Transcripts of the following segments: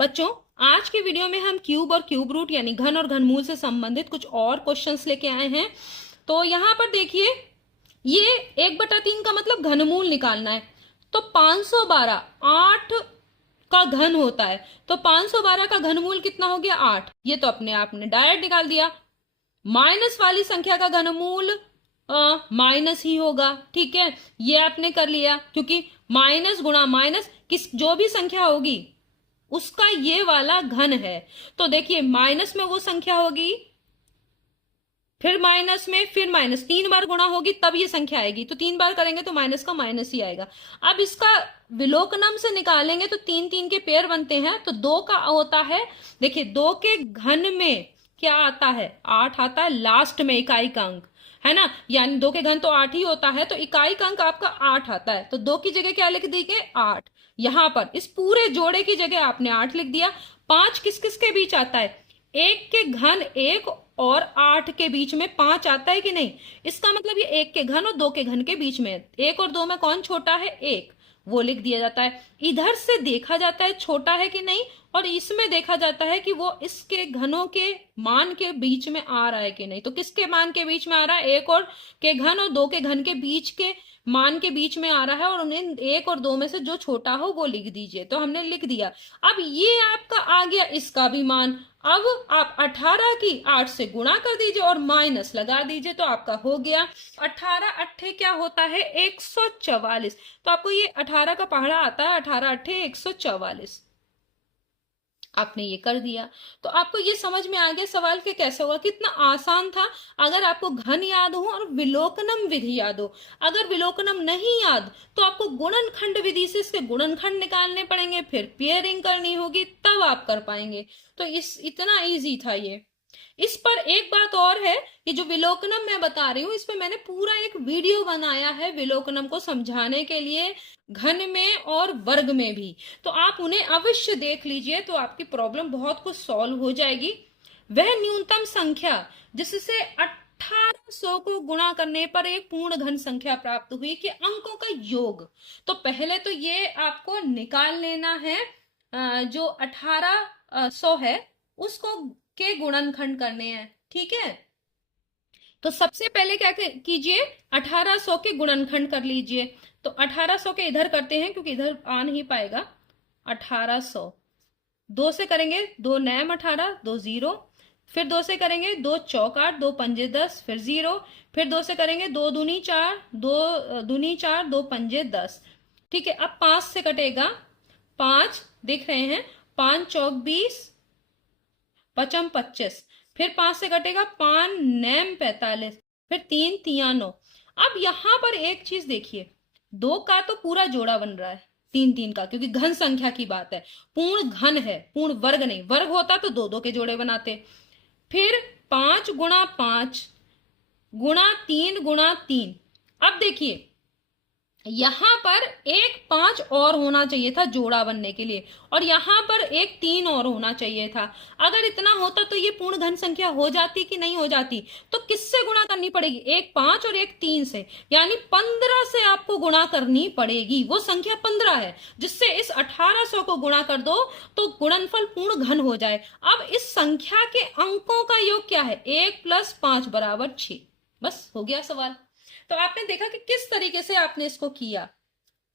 बच्चों, आज के वीडियो में हम क्यूब और क्यूब रूट यानी घन और घनमूल से संबंधित कुछ और क्वेश्चंस लेके आए हैं। तो यहाँ पर देखिए, ये 1/3 का मतलब घनमूल निकालना है। तो 512 8 का घन होता है, तो 512 का घनमूल कितना हो गया? 8। ये तो अपने आप ने डायरेक्ट निकाल दिया। माइनस वाली संख्या का घनमूल माइनस ही होगा, ठीक है, ये आपने कर लिया, क्योंकि माइनस गुणा माइनस किस जो भी संख्या होगी उसका ये वाला घन है। तो देखिए, माइनस में वो संख्या होगी, फिर माइनस में, फिर माइनस, 3 बार गुणा होगी तब ये संख्या आएगी। तो 3 बार करेंगे तो माइनस का माइनस ही आएगा। अब इसका विलोकनम से निकालेंगे तो 3 3 के पेयर बनते हैं, तो 2 का होता है। देखिए, 2 के घन में क्या आता है? 8 आता है लास्ट में, इकाई का अंक है ना, यानी 2 के घन तो 8 ही होता है, तो इकाई का अंक आपका 8 आता है। तो 2 की जगह क्या लिख दीजिए? 8। यहां पर इस पूरे जोड़े की जगह आपने 8 लिख दिया। 5 किस किस के बीच आता है? 1 के घन 1 और 8 के बीच में 5 आता है कि नहीं? इसका मतलब ये 1 के घन और 2 के घन के बीच में, 1 और 2 में कौन छोटा है? 1, वो लिख दिया जाता है। इधर से देखा जाता है छोटा है कि नहीं, और इसमें देखा जाता है कि वो इसके घनों के मान के बीच में आ रहा है कि नहीं। तो किसके मान के बीच में आ रहा है? 1 और के घन और 2 के घन के बीच के मान के बीच में आ रहा है, और उन्हें 1 और 2 में से जो छोटा हो वो लिख दीजिए। तो हमने लिख दिया। अब ये आपका आ गया इसका भी मान। अब आप 18 की 8 से गुणा कर दीजिए और माइनस लगा दीजिए, तो आपका हो गया 18 अट्ठे क्या होता है? 144। तो आपको ये 18 का पहाड़ा आता है, 18 अट्ठे 144। आपने ये कर दिया। तो आपको ये समझ में आ गया सवाल के कैसे होगा, कितना आसान था। अगर आपको घन याद हो और विलोकनम विधि याद हो, अगर विलोकनम नहीं याद तो आपको गुणनखंड विधि से इसके गुणनखंड निकालने पड़ेंगे, फिर पेयरिंग करनी होगी, तब आप कर पाएंगे। तो इतना इजी था ये। इस पर एक बात और है कि जो विलोकनम मैं बता रही हूँ, इस पे मैंने पूरा एक वीडियो बनाया है विलोकनम को समझाने के लिए, घन में और वर्ग में भी। तो आप उन्हें अवश्य देख लीजिए, तो आपकी प्रॉब्लम बहुत कुछ सॉल्व हो जाएगी। वह न्यूनतम संख्या जिससे 1800 को गुणा करने पर एक पूर्ण घन संख्या प्राप्त हुई कि अंकों का योग। तो पहले तो ये आपको निकाल लेना है, जो 1800 है उसको के गुणनखंड करने हैं, ठीक है। तो सबसे पहले क्या कीजिए, 1800 के गुणनखंड कर लीजिए। तो 1800 के इधर करते हैं क्योंकि इधर आ नहीं पाएगा। 1800 2 से करेंगे, 2 नैम 18, 2 0, फिर 2 से करेंगे, 2 चौक 8, 2 पंजे 10, फिर 0, फिर 2 से करेंगे, 2 दूनी 4, 2 दूनी 4, 2 पंजे 10, ठीक है। अब 5 से कटेगा, 5 देख रहे हैं, 5 चौक 20, पचम 25, फिर 5 से कटेगा, 5 नैम 45, फिर 3 तिया 9। अब यहां पर एक चीज देखिए, 2 का तो पूरा जोड़ा बन रहा है 3 3 का, क्योंकि घन संख्या की बात है, पूर्ण घन है, पूर्ण वर्ग नहीं। वर्ग होता तो 2 2 के जोड़े बनाते। फिर 5 गुणा 5 गुणा 3 गुणा 3। अब देखिए, यहां पर एक 5 और होना चाहिए था जोड़ा बनने के लिए, और यहां पर एक 3 और होना चाहिए था। अगर इतना होता तो ये पूर्ण घन संख्या हो जाती कि नहीं हो जाती? तो किससे गुणा करनी पड़ेगी? एक 5 और एक 3 से, यानी 15 से आपको गुणा करनी पड़ेगी। वो संख्या 15 है जिससे इस 1800 को गुणा कर दो तो गुणनफल पूर्ण घन हो जाए। अब इस संख्या के अंकों का योग क्या है? 1 + 5 = 6। बस हो गया सवाल। तो आपने देखा कि किस तरीके से आपने इसको किया।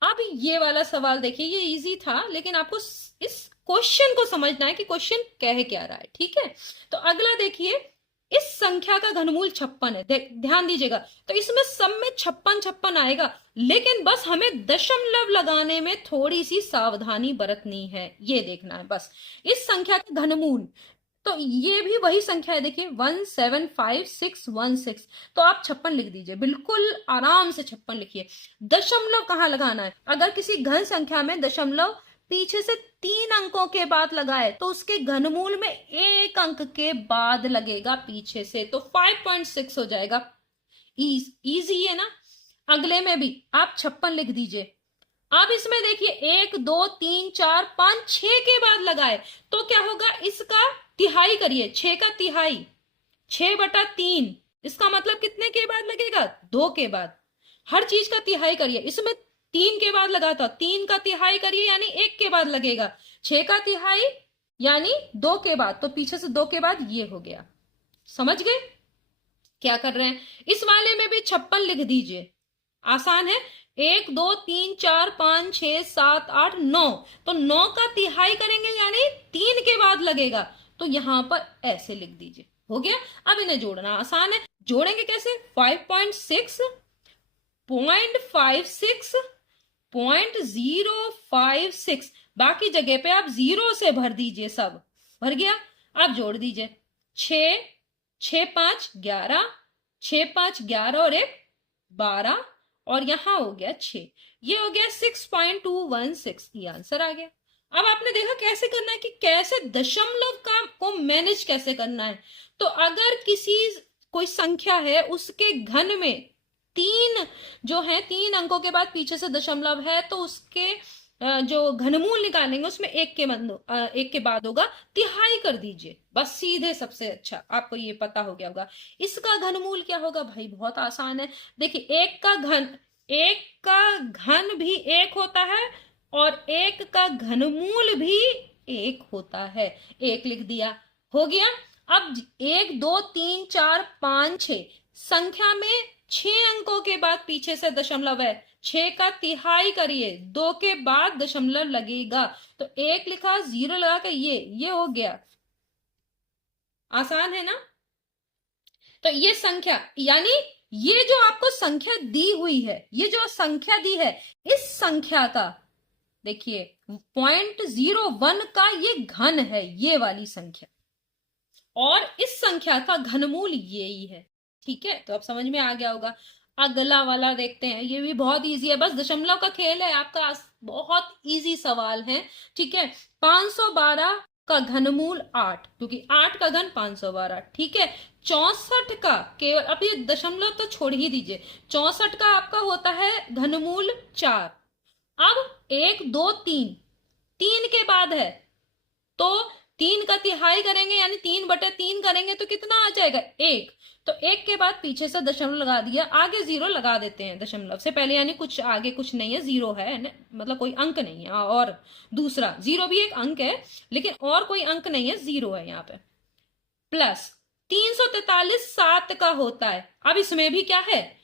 अब ये वाला सवाल देखिए, ये इजी था, लेकिन आपको इस क्वेश्चन को समझना है कि क्वेश्चन कह क्या रहा है, ठीक है। तो अगला देखिए, इस संख्या का घनमूल 56 है। ध्यान दीजिएगा, तो इसमें सब में 56 56 आएगा, लेकिन बस हमें दशमलव लगाने में थोड़ी सी सावधानी बरतनी है, ये देखना है बस। इस संख्या का घनमूल, तो ये भी वही संख्या है, देखिए 175,616। तो आप 56 लिख दीजिए, बिल्कुल आराम से 56 लिखिए। दशमलव कहाँ लगाना है? अगर किसी घन संख्या में दशमलव पीछे से 3 अंकों के बाद लगाए तो उसके घनमूल में 1 अंक के बाद लगेगा पीछे से, तो 5.6 हो जाएगा। इजी है ना। अगले में भी आप 56 लिख दीजिए। अब इसमें देखिए, 1 2 3 4 5 6 के बाद लगाए तो क्या होगा? इसका तिहाई करिए, 6 का तिहाई, 6/3। इसका मतलब कितने के बाद लगेगा? 2 के बाद। हर चीज का तिहाई करिए, इसमें 3 के बाद लगा था, 3 का तिहाई करिए यानी 1 के बाद लगेगा। 6 का तिहाई यानी 2 के बाद, तो पीछे से 2 के बाद ये हो गया। समझ गए क्या कर रहे हैं? इस वाले में भी 56 लिख दीजिए, आसान है। 1 2 3 4 5 6 7 8 9, तो 9 का तिहाई करेंगे यानी 3 के बाद लगेगा, तो यहां पर ऐसे लिख दीजिए। हो गया। अब इन्हें जोड़ना आसान है। जोड़ेंगे कैसे? 5.6, 0.56, 0.056, बाकी जगह पे आप 0 से भर दीजिए। सब भर गया। अब जोड़ दीजिए। 6 6 5 11, 6 5 11 और 1 12, और यहां हो गया 6, ये हो गया 6.216। ये आंसर आ गया। अब आपने देखा कैसे करना है कि कैसे दशमलव का को मैनेज कैसे करना है। तो अगर किसी कोई संख्या है उसके घन में 3 जो है, 3 अंकों के बाद पीछे से दशमलव है, तो उसके जो घनमूल निकालेंगे उसमें एक के बाद होगा तिहाई कर दीजिए, बस सीधे। सबसे अच्छा आपको ये पता हो गया होगा। इसका घनमूल क्या होगा भाई? बहुत आसान है। देखिए, एक का घन भी 1 होता है और 1 का घनमूल भी 1 होता है। 1 लिख दिया, हो गया। अब 1 2 3 4 5 6 संख्या में 6 अंकों के बाद पीछे से दशमलव है, 6 का तिहाई करिए, 2 के बाद दशमलव लगेगा, तो 1 लिखा, 0 लगा के ये हो गया। आसान है ना? तो ये संख्या, यानी ये जो आपको संख्या दी हुई है, ये जो संख्या दी है, इस संख्या का देखिए 0.01 का ये घन है, ये वाली संख्या, और इस संख्या का घनमूल ये ही है। ठीक है, तो अब समझ में आ गया होगा। अगला वाला देखते हैं, ये भी बहुत इजी है, बस दशमलव का खेल है आपका, बहुत इजी सवाल है। ठीक है, 512 का घनमूल 8, क्योंकि 8 का घन 512। ठीक है, 64 का केवल, अब ये दशमलव तो छोड़ ही दीजिए, 64 का आपका होता है घनमूल 4। अब 1 2 3, 3 के बाद है, तो 3 का तिहाई करेंगे यानी 3/3 करेंगे तो कितना आ जाएगा? 1। तो 1 के बाद पीछे से दशमलव लगा दिया, आगे 0 लगा देते हैं दशमलव से पहले, यानी कुछ आगे कुछ नहीं है, 0 है, मतलब कोई अंक नहीं है। और दूसरा 0 भी एक अंक है, लेकिन और कोई अंक नहीं है, 0 है यहाँ पे। प्लस 343 7 का होता है। अब इसमें भी क्या है?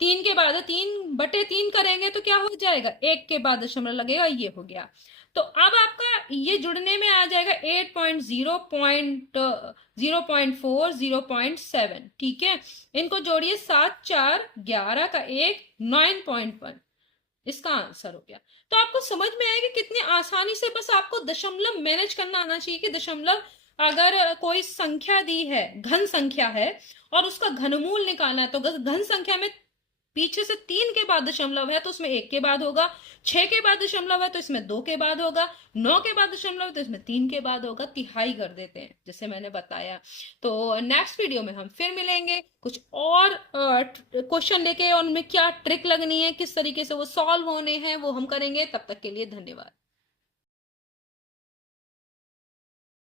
3 के बाद 3/3 करेंगे तो क्या हो जाएगा? 1 के बाद दशमलव लगेगा, ये हो गया। तो अब आपका ये जुड़ने में आ जाएगा 8.0.0.4 0.7। ठीक है, इनको जोड़िए, 7 4 11 का 1 9.1, इसका आंसर हो गया। तो आपको समझ में आएगा कितनी आसानी से, बस आपको दशमलव मैनेज करना आना चाहिए कि दशमलव, अगर कोई संख्या दी है, घन संख्या है, और उसका घनमूल निकालना है, तो घन संख्या में पीछे से 3 के बाद दशमलव है तो उसमें 1 के बाद होगा, 6 के बाद दशमलव है तो इसमें 2 के बाद होगा, 9 के बाद दशमलव है तो इसमें 3 के बाद होगा। तिहाई कर देते हैं जैसे मैंने बताया। तो नेक्स्ट वीडियो में हम फिर मिलेंगे कुछ और क्वेश्चन लेके, और उनमें क्या ट्रिक लगनी है, किस तरीके से वो सॉल्व होने हैं, वो हम करेंगे। तब तक के लिए धन्यवाद।